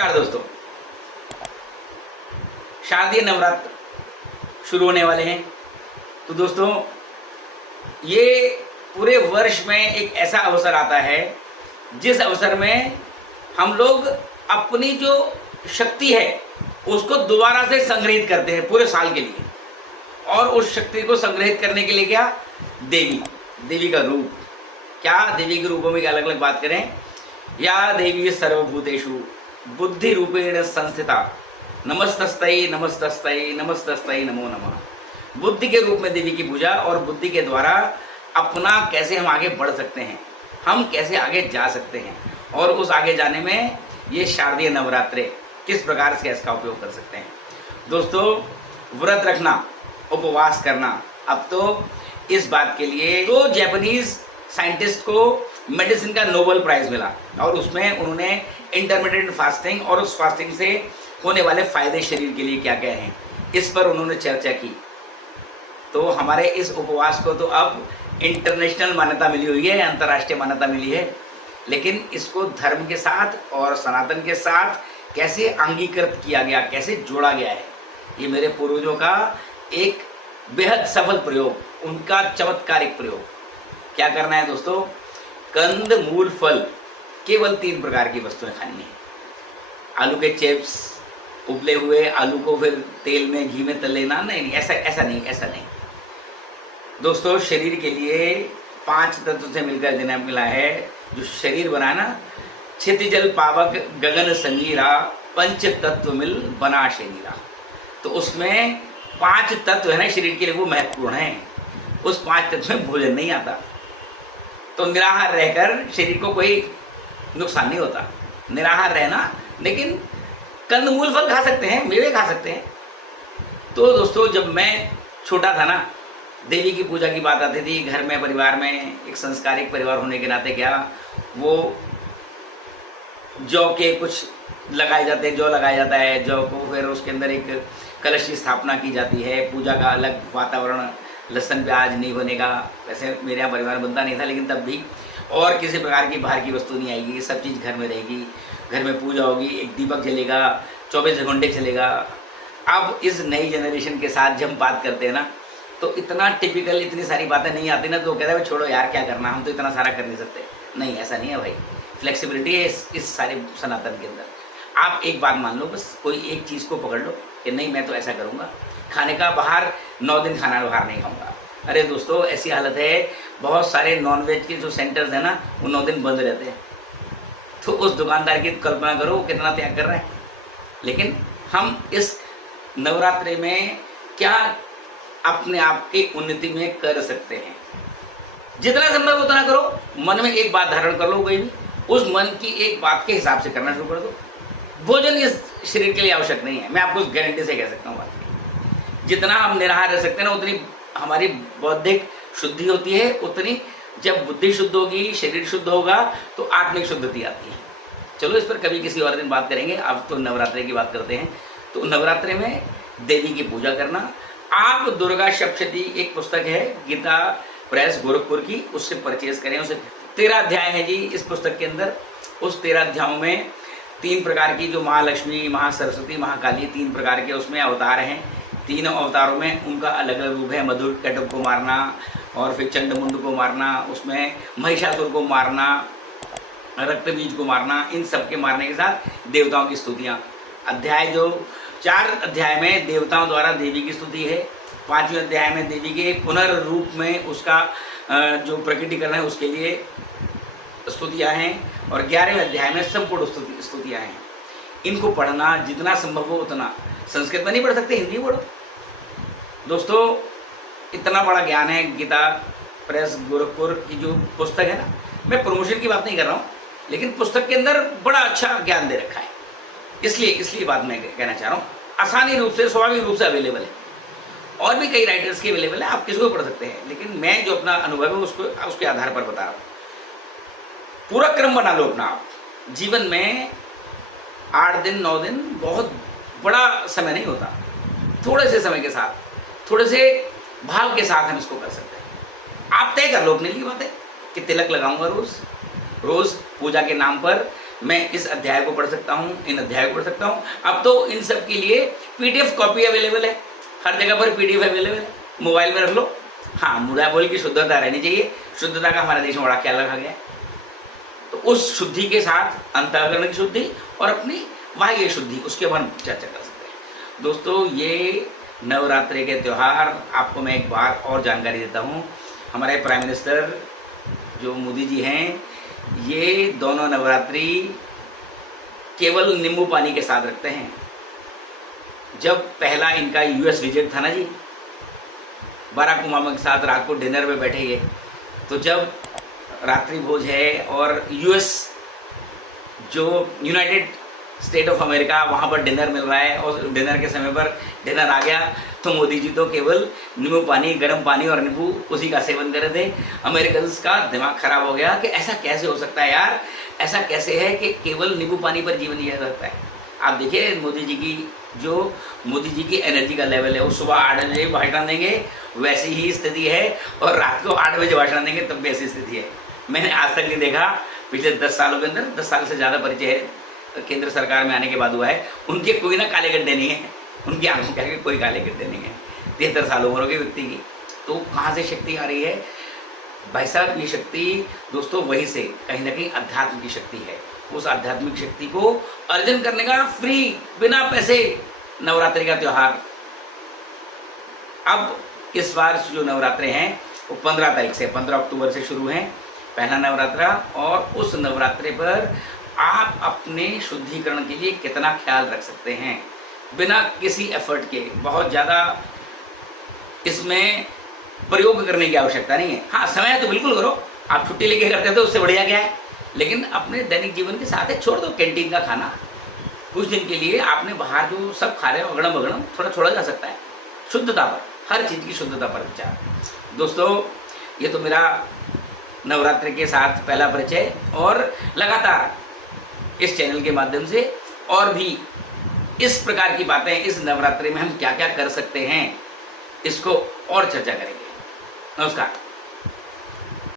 नमस्कार दोस्तों, शारदीय नवरात्र शुरू होने वाले हैं। तो दोस्तों, ये पूरे वर्ष में एक ऐसा अवसर आता है जिस अवसर में हम लोग अपनी जो शक्ति है उसको दोबारा से संग्रहित करते हैं पूरे साल के लिए। और उस शक्ति को संग्रहित करने के लिए क्या, देवी का रूप। क्या देवी के रूपों में अलग अलग बात करें। या देवी सर्वभूतेषु बुद्धि रूपेण संस्थिता नमस्तस्तै नमस्तस्तै नमस्तस्तै नमो नमः। बुद्धि के रूप में देवी की पूजा, और बुद्धि के द्वारा अपना कैसे हम आगे बढ़ सकते हैं, हम कैसे आगे जा सकते हैं, और उस आगे जाने में ये शारदीय नवरात्रे किस प्रकार से इसका उपयोग कर सकते हैं। दोस्तों, व्रत रखना, उपवास करना, अब तो इस बात के लिए तो जापानीज साइंटिस्ट को मेडिसिन का नोबेल प्राइज मिला, और उसमें उन्होंने इंटरमिटेंट फास्टिंग और उस फास्टिंग से होने वाले फायदे शरीर के लिए क्या क्या हैं, इस पर उन्होंने चर्चा की। तो हमारे इस उपवास को तो अब इंटरनेशनल मान्यता मिली हुई है, अंतर्राष्ट्रीय मान्यता मिली है, लेकिन इसको धर्म के साथ और सनातन के साथ कैसे अंगीकृत किया गया, कैसे जोड़ा गया है, ये मेरे पूर्वजों का एक बेहद सफल प्रयोग, उनका चमत्कारिक प्रयोग। क्या करना है दोस्तों, कंद मूल फल, केवल 3 प्रकार की वस्तुएं खानी है। आलू के चिप्स, उबले हुए आलू को फिर तेल में घी में तल लेना, नहीं, ऐसा नहीं दोस्तों। शरीर के लिए 5 तत्व से मिलकर जिन्हें मिला है, जो शरीर बना ना, क्षितिजल पावक गगन समीरा, पंच तत्व मिल बना शरीरा। तो उसमें 5 तत्व है ना शरीर के लिए, वो महत्वपूर्ण है। उस 5 तत्व में भोजन नहीं आता, तो निराहार रहकर शरीर को कोई नुकसान नहीं होता। निराहार रहना, लेकिन कंदमूल फल खा सकते हैं, मेवे खा सकते हैं। तो दोस्तों, जब मैं छोटा था ना, देवी की पूजा की बात आती थी घर में, परिवार में, एक संस्कारिक परिवार होने के नाते क्या, वो जौ के कुछ लगाए जाते हैं, जौ लगाया जाता है, जौ को फिर उसके अंदर एक कलश की स्थापना की जाती है, पूजा का अलग वातावरण, लहसुन प्याज नहीं बनेगा। वैसे मेरे यहाँ परिवार बनता नहीं था, लेकिन तब भी, और किसी प्रकार की बाहर की वस्तु नहीं आएगी, सब चीज़ घर में रहेगी, घर में पूजा होगी, एक दीपक जलेगा, 24 घंटे चलेगा। अब इस नई जनरेशन के साथ जब हम बात करते हैं ना, तो इतना टिपिकल, इतनी सारी बातें नहीं आती ना, तो कहता है छोड़ो यार, क्या करना, हम तो इतना सारा कर नहीं सकते। नहीं, ऐसा नहीं है भाई, फ्लेक्सिबिलिटी है इस सारे सनातन के अंदर। आप एक बात मान लो, बस कोई एक चीज़ को पकड़ लो कि नहीं, मैं तो ऐसा करूँगा, खाने का बाहर 9 दिन खाना बाहर नहीं खाऊंगा। अरे दोस्तों, ऐसी हालत है, बहुत सारे नॉनवेज के जो सेंटर्स हैं ना, वो 9 दिन बंद रहते हैं। तो उस दुकानदार की कल्पना करो वो कितना त्याग कर रहा है। लेकिन हम इस नवरात्रि में क्या अपने आप की उन्नति में कर सकते हैं, जितना संभव उतना करो। मन में एक बात धारण कर लो, कोई भी उस मन की एक बात के हिसाब से करना शुरू कर दो। भोजन इस शरीर के लिए आवश्यक नहीं है, मैं आपको गारंटी से कह सकता हूँ बात। जितना हम निराहार रह सकते हैं ना, उतनी हमारी बौद्धिक शुद्धि होती है, उतनी जब बुद्धि शुद्ध होगी, शरीर शुद्ध होगा, तो आत्मिक शुद्धि आती है। चलो, इस पर कभी किसी और दिन बात करेंगे। अब तो नवरात्रि की बात करते हैं। तो नवरात्रि में देवी की पूजा करना, आप दुर्गा सप्तशती एक पुस्तक है गीता प्रेस गोरखपुर की, उससे परचेज करें। उसे 13 अध्याय है जी इस पुस्तक के अंदर। उस 13 अध्यायों में 3 प्रकार की, जो महालक्ष्मी, महासरस्वती, महाकाली, 3 प्रकार के उसमें अवतार हैं। 3 अवतारों में उनका अलग अलग रूप है। मधुर कटक को मारना, और फिर चंडमुंड को मारना, उसमें महिषासुर को मारना, रक्तबीज को मारना, इन सब के मारने के साथ देवताओं की स्तुतियाँ। अध्याय जो 4 अध्याय में देवताओं द्वारा देवी की स्तुति है, 5वें अध्याय में देवी के पुनर्रूप में उसका जो प्रकटीकरण है उसके लिए स्तुतियाँ हैं, और 11वें अध्याय में संपूर्ण स्तुतियाँ हैं। इनको पढ़ना जितना संभव हो उतना। संस्कृत में नहीं पढ़ सकते, हिंदी पढ़ो दोस्तों। इतना बड़ा ज्ञान है गीता प्रेस गोरखपुर की जो पुस्तक है ना, मैं प्रमोशन की बात नहीं कर रहा हूँ, लेकिन पुस्तक के अंदर बड़ा अच्छा ज्ञान दे रखा है। इसलिए बात मैं कहना चाह रहा हूँ, आसानी रूप से, स्वाभाविक रूप से अवेलेबल है। और भी कई राइटर्स की अवेलेबल है, आप किसी को पढ़ सकते हैं, लेकिन मैं जो अपना अनुभव है उसके आधार पर बता रहा हूँ। पूरा क्रम बना लो अपना। आप जीवन में 8 दिन 9 दिन बहुत बड़ा समय नहीं होता। थोड़े से समय के साथ, थोड़े से भाव के साथ हम इसको कर सकते हैं। आप तय कर लो अपने लिए बातें कि तिलक लगाऊंगा रोज पूजा के नाम पर मैं इस अध्याय को पढ़ सकता हूँ, इन अध्याय को पढ़ सकता हूँ। अब तो इन सब के लिए पीडीएफ कॉपी अवेलेबल है, हर जगह पर पीडीएफ अवेलेबल है, मोबाइल में रख लो। हाँ, मुद्रा बोल की शुद्धता रहनी चाहिए, शुद्धता का हमारे देश में बड़ा ख्याल रखा गया है। तो उस शुद्धि के साथ अंतःकरण की शुद्धि और अपनी बाह्य शुद्धि, उसके बारे में चर्चा कर सकते हैं। दोस्तों, ये नवरात्रि के त्यौहार, आपको मैं एक बार और जानकारी देता हूँ। हमारे प्राइम मिनिस्टर जो मोदी जी हैं, ये दोनों नवरात्रि केवल नींबू पानी के साथ रखते हैं। जब पहला इनका यूएस विजिट था ना जी, बराक ओबामा के साथ रात को डिनर में बैठे गए, तो जब रात्रि भोज है और यूएस जो यूनाइटेड स्टेट ऑफ अमेरिका, वहाँ पर डिनर मिल रहा है और डिनर के समय पर डिनर आ गया, तो मोदी जी तो केवल नींबू पानी, गर्म पानी और नींबू उसी का सेवन कर रहे थे। अमेरिकन का दिमाग खराब हो गया कि ऐसा कैसे हो सकता है यार, ऐसा कैसे है कि केवल नींबू पानी पर जीवन जिया जाता है। आप देखिए मोदी जी की एनर्जी का लेवल है, वो सुबह 8 बजे भाषण देंगे वैसी ही स्थिति है, और रात को 8 बजे भाषण देंगे तब भी ऐसी स्थिति है। मैंने आज तक नहीं देखा, पिछले 10 सालों के अंदर, 10 साल से ज़्यादा परिचय है केंद्र सरकार में आने के बाद हुआ है, उनके कोई ना काले गड्ढे नहीं है, उनकी आंखों के कोई काले गड्ढे नहीं है। 73 साल उम्र के व्यक्ति की, तो कहाँ से शक्ति आ रही है भाई साहब? ये शक्ति दोस्तों वहीं से कहीं ना कहीं अध्यात्म की शक्ति है। उस आध्यात्मिक शक्ति को अर्जन करने का फ्री, बिना पैसे नवरात्रि का त्योहार। अब इस बार जो नवरात्रे हैं वो 15 तारीख से, 15 अक्टूबर से शुरू हैं, पहला नवरात्रा। और उस नवरात्रे पर आप अपने शुद्धिकरण के लिए कितना ख्याल रख सकते हैं बिना किसी एफर्ट के। बहुत ज़्यादा इसमें प्रयोग करने की आवश्यकता नहीं है। हाँ, समय तो बिल्कुल करो, आप छुट्टी लेके करते तो उससे बढ़िया क्या है, लेकिन अपने दैनिक जीवन के साथ छोड़ दो कैंटीन का खाना। कुछ दिन के लिए आपने बाहर जो सब खा रहे हो अगड़म बगड़म, थोड़ा छोड़ा जा सकता है। शुद्धता पर, हर चीज़ की शुद्धता पर विचार। दोस्तों, ये तो मेरा नवरात्रि के साथ पहला परिचय, और लगातार इस चैनल के माध्यम से और भी इस प्रकार की बातें, इस नवरात्रि में हम क्या क्या कर सकते हैं, इसको और चर्चा करेंगे। नमस्कार।